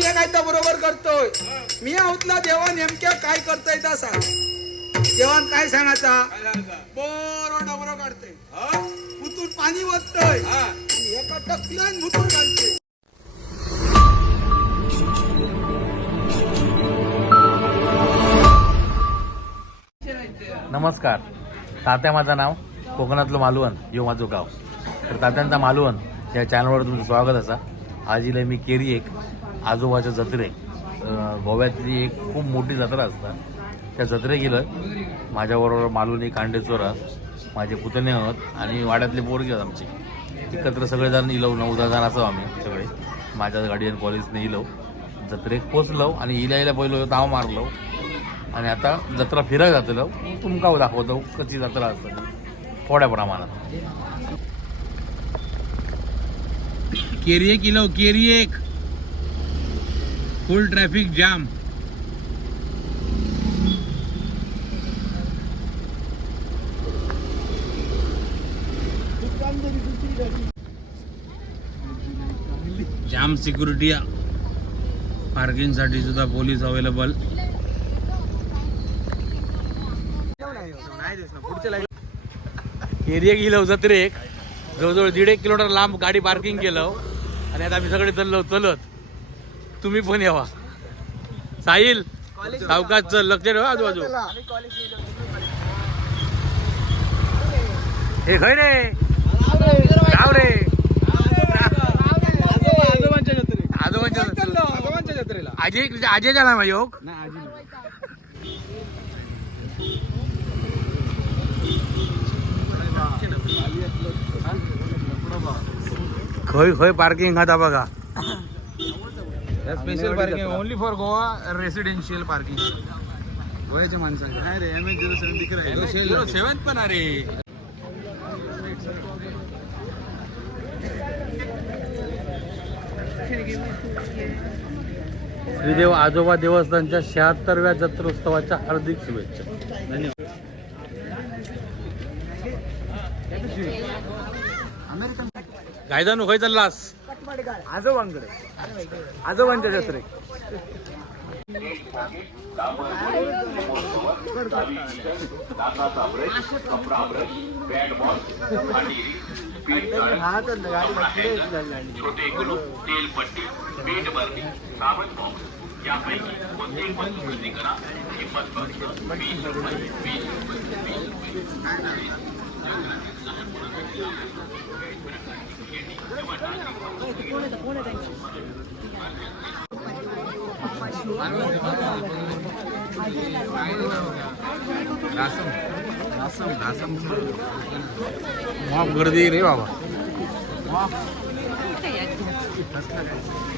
मी काय तर बरोबर करतोय. मी आहोतला देवा नेमक्या काय करतोय ता सांग. देवान काय सांगायचा? बरोबर डबरो काढते मुतून पाणी वतय आणि एका टकल्यान मुतून घालते नमस्कार. तात्या माझं नाव कोकणातलं मालवण यो माझं गाव. तर तात्यांचा मालवण या चॅनलवर तुमचं स्वागत असा. आजीला मी केरी एक आजोबाच्या जत्रे. गोव्यातली एक खूप मोठी जत्रा असतात त्या जत्रे गेलं माझ्याबरोबर मालुनी कांडेचोरा माझे पुतणे आहोत आणि वाड्यातले पोरगे आहेत आमचे. एकत्र सगळेजण इलो नऊ दहा जण असं आम्ही सगळे. माझ्या गार्डियन कॉलेजने इलो जत्रेक पोचलो आणि इल्या इल्या पहिलो ताव मारलो आणि आता जत्रा फिरायला जातलो तुमका दाखवतो कशी जत्रा असते. थोड्या प्रमाणात. केरी एक किलो केरी एक. Full traffic jam jam security पार्किंगसाठी सुद्धा पोलीस अवेलेबल एरिया गेलो एक जवळजवळ दीड एक किलोमीटर लांब गाडी पार्किंग केलं. आणि आता आम्ही सगळे चाललो चलत. तुम्ही पण यावा. साहिल सावकाश चल लक्ष ठेवा आजूबाजू. हे खय रे. गाव रे. आजोबांच्या जत्रेला. आजी आजीच्या ना माझी योग खय खय पार्किंग खाता बघा. Special parking only for Goa residential parking गोव्याच्या माणसांचे काय रे एम एच झिरो सेवन तिकडे सेवन पण अरे श्रीदेव आजोबा देवस्थानच्या शहात्तरव्या जत्रोत्सवाच्या हार्दिक शुभेच्छा. धन्यवाद. गायदानू खय चाललास आजोबांकडे आजोबांच्या जत्रे. मॉप गर्दी रे बाबा.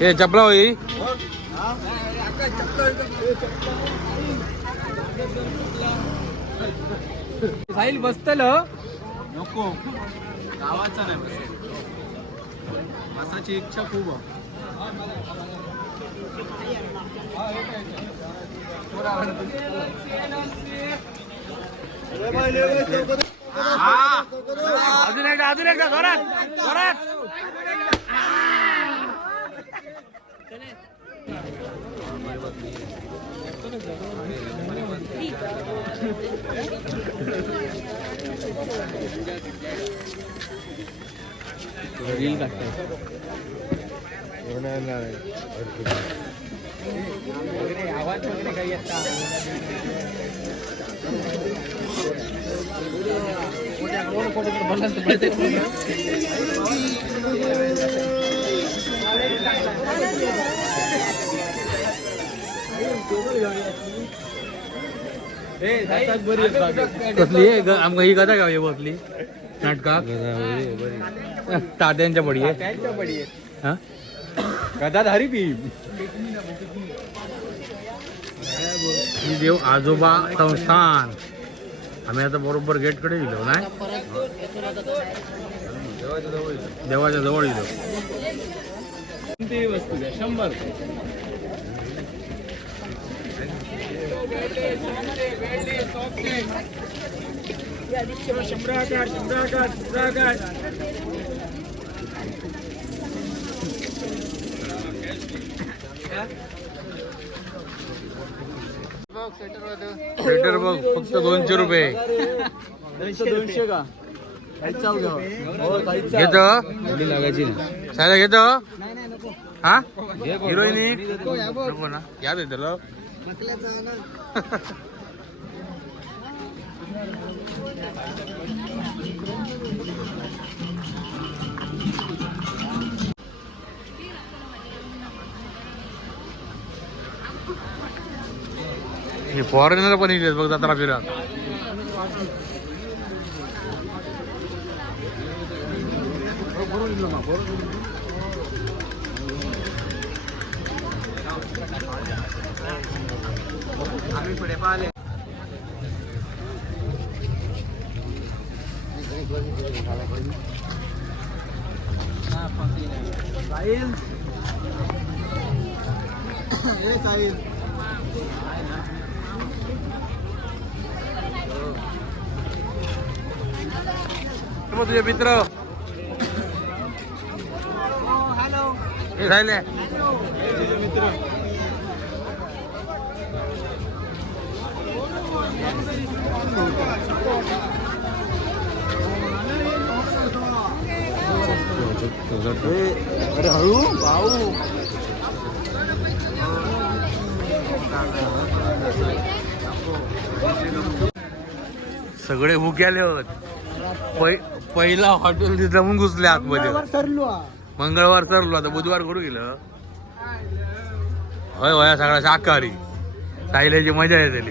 हे चपला होई. साहिल बसतल नको. गावाचा नाही बस. मासाची इच्छा खूप अजून एकदा अजून एकदा जोरात जोरात आवाज वगैरे काही येतात कसली आहे? आमका ही कथा गावी बसली. नाटकात. तात्यांच्या हा? गदाधारी बी श्री देव आजोबा संस्थान. आम्ही आता बरोबर गेटकडे गेलो नाही? देवाच्या जवळ गेलो. कोणतीही वस्तू घ्या शंभर शंभर शंभर शंभर स्वेटर बघ फक्त दोनशे रुपये दोनशे का घेतो लागायची सायला घेतो नाही नाही नको हा हिरोईनी नको ना याद आहे त्याला नकल्याचा ना हे फॉरेनर पण इथे बघ जत्रा फिरा आम्ही पुढे पाहिले साहिल ए साहिल मग तुझे मित्र हॅलो हे राहिले अरे हळू भाऊ सगळे मुक्याले होत. पै- पहिला हॉटेल जमून घुसले आतमध्ये. मंगळवार सरलो. आता बुधवार कुठं गेलं? होय होय सगळा शाकाहारी. सायल्याची मजा येतली.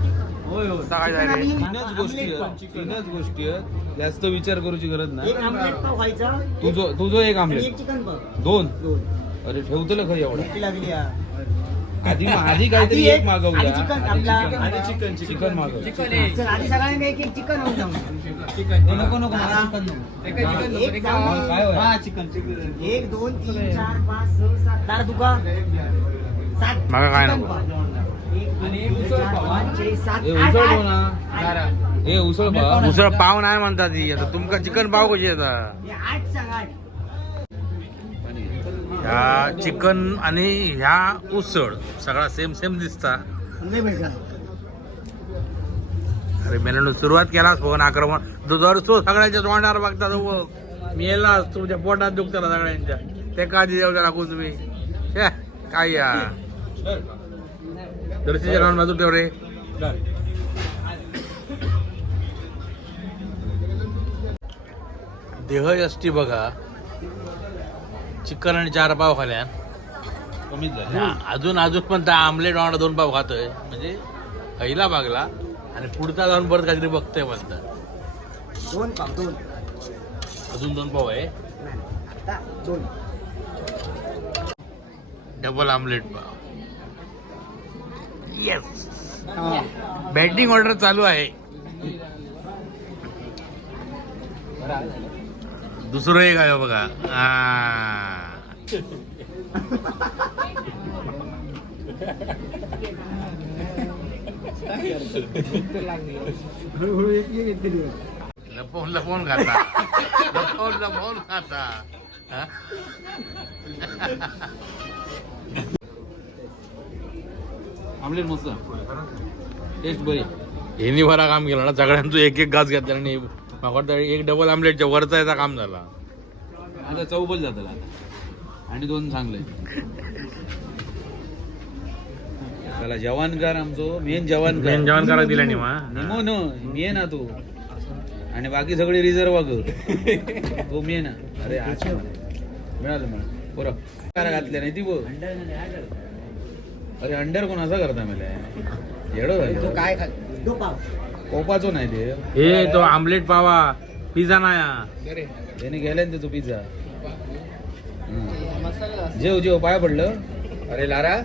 होय होय. काय झाले तीनच गोष्टी आहेत तीनच गोष्टी आहेत. जास्त विचार करूची गरज नाही. एक आमलेट पाव खायचा तुझं तुझं एक आणि आमलेट. चिकन पाव. दोन? दोन. अरे ठेवतलं खरं एवढं. भूक लागली. आधी आधी काहीतरी आधी एक एक- चिकन आपला- चिकन. चिकन मागव चल आधी सगळ्यांनी एक एक चिकन होऊन जाऊ. नको नको एक जाऊ. काय होय? हा, चिकन. एक दोन तीन चार पाच सहा सात. दार तुका सात मागं काय चिकन नको? पाव. हे? उसळ. पाव. हे उसळ नाही म्हणतात ती आता तुमका चिकन पाव कशी आता हे आठ ह्या चिकन आणि ह्या उसळ सगळा सेम सेम दिसता. अरे मेलन सुरुवात केलास फोन आक्रमण. तो दर तो सगळ्यांच्या तोंडावर बघता तो मेला तुमच्या पोटात दुखतात सगळ्यांच्या. ते का देऊ राखून तुम्ही. काय या? दर्शीच्या लावून बाजू ठेव रे देह यष्टी बघा. चिकन आणि चार पाव खाल्या कमीच झालं. अजून अजून पण त्या आमलेट वांगडा दोन पाव खातोय. म्हणजे पहिला भागला आणि पुढचा जाऊन परत काहीतरी बघतोय म्हणतात. दोन पाव दोन. अजून दोन पाव आहे? नाही, आता दोन. डबल आमलेट पाव. येस बॅटिंग ऑर्डर चालू आहे. दुसरं एक आहे बघा. तरी होईल. लपवून लपवून खाता. लपवून लपवून खाता हा? आमलेट मस्त टेस्ट बरी. यांनी बरा काम केलं ना सगळ्यांचं एक एक घास घेतला आणि मला वाटतं एक डबल आमलेटच्या वरचा याचा काम झाला. आता चौबल जातला आता. आणि दोन चांगले. चला जवान कर आमचो. मेन जवान कर. मेन जेवण करायला दिला नाही मा. निमो न मेन ना तू. आणि बाकी सगळे रिझर्व कर तो मेन अरे आज मिळालं मला. बरं काय घातल्या नाही ती बघ. अरे अंडर कोण असा करता मला? येडो तो काय खा दो पाव. कोपाचो नाही ते. हे तो आमलेट पावा. पिझ्झा नाही त्याने गेल्या ना तो पिझ्झा. जेव जेव पाय पडलं. अरे लारा.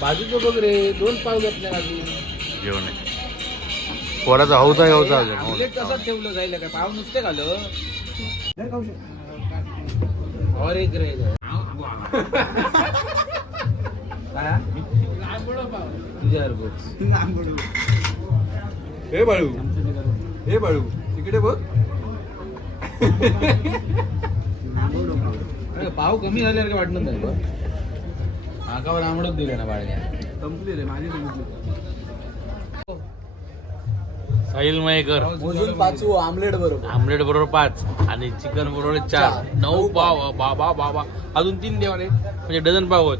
बाजूचं बघ रे. दोन पाव घेतले अजून. जेवण आहे हौता हौता अजून आमलेट कसं ठेवलं जाईल काय? पाव नुसते घालं और एक रे काय तुझ्या हे बाळू. हे बाळू. तिकडे बघ. अरे पाव कमी झाल्यावर काय वाटलं नाही बघ आकावर आंबडच दिले ना बाळग्या संपली रे माझी साहिल मयेकर. पाचू आमलेट बरोबर. आमलेट बरोबर पाच आणि चिकन बरोबर चार. नऊ पाव. बाबा बाबा. अजून तीन देवा रे म्हणजे डझन पाव होत.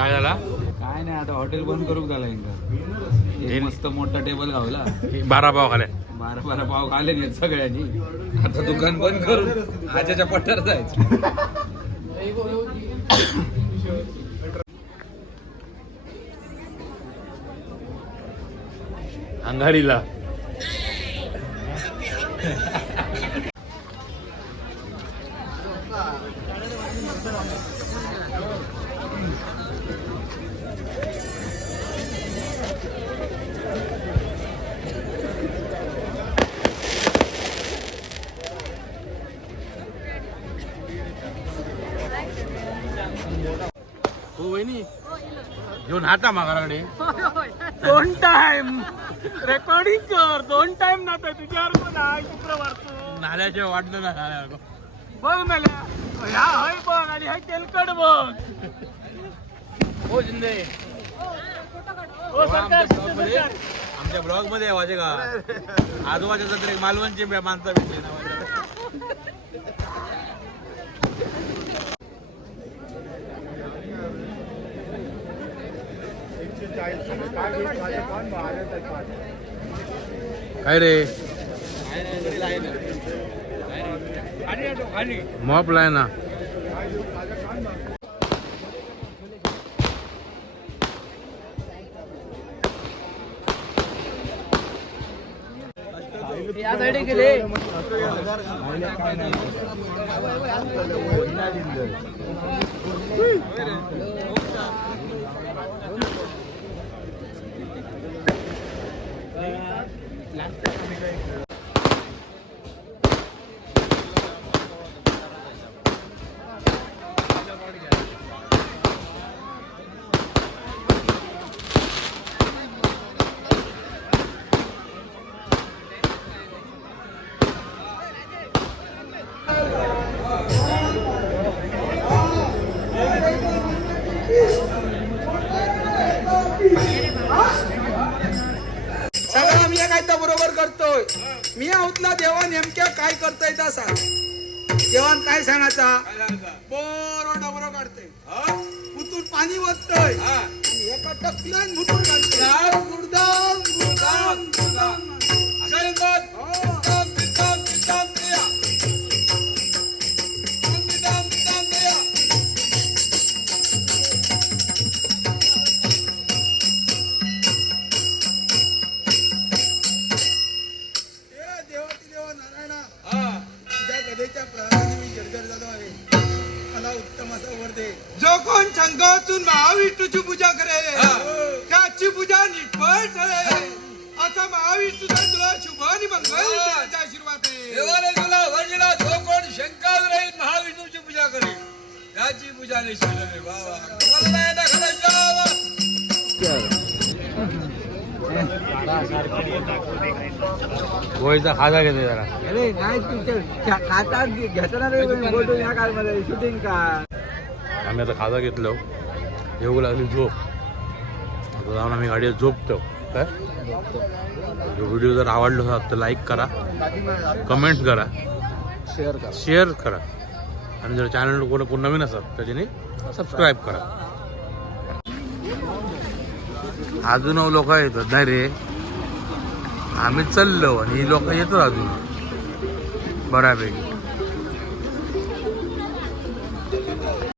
काय झाला? काय नाही आता हॉटेल बंद करूक झाला हे- एक मस्त मोठा टेबल गावला हे बारा पाव खाले. बारा बारा पाव खाले नाहीत सगळ्यांनी. आता दुकान बंद करून आजाच्या पट्ट्यावर जायचं. अंगारीला हो वहिनी घेऊन हाता मागाकडे दोन टाइम रेकॉर्डिंग कर. दोन टाइम ना तुझ्यावर पण आहे शुक्रवारचं नाल्याशिवाय वाटलं ना नाल्या बघ मला ह्या हय बघ आणि हा तेलकट बघ. हो शिंदे. हो सरकार सरकार. आमच्या ब्लॉगमध्ये वाजे का? आजोबाच्या जत्रेक मालवणची माणसं भेटली ना. काय रे मॉप लाय ना या साईडे गेले तर बरोबर करतोय. मी आहोतला देवा नेमक्या काय करतोय ता सांग. देवान काय सांगायचा? बरो डबरो काढते मुतून पाणी वतय आणि एका टकल्यान मुतून काढते असा महाविष्णूचा तुला शुभ आणि मंगल आशीर्वाद. आहे देवाने तुला वर्षिला जो कोण शंकाच राहील महाविष्णूची पूजा करेल त्याची पूजा निश्चित आहे वा वा. मला नाही ना खरं जावा. गोळीचा खाजा घेते जरा. अरे नाही खाता घेताना बोलतो या काळमध्ये शूटिंग का? आम्ही आता खाजा घेतलो. येऊ लागली झोप. आता जाऊन आम्ही गाडीत झोपतो. काय जो व्हिडिओ जर आवडला असेल तर लाईक करा. कमेंट करा. शेअर करा. शेअर करा. आणि जर चॅनल कोण कोण नवीन असतात त्याच्याने सबस्क्राईब करा. अजून लोक येतात नाही रे. आम्ही चाललो आणि ही लोक येतात अजून. बऱ्यापैकी.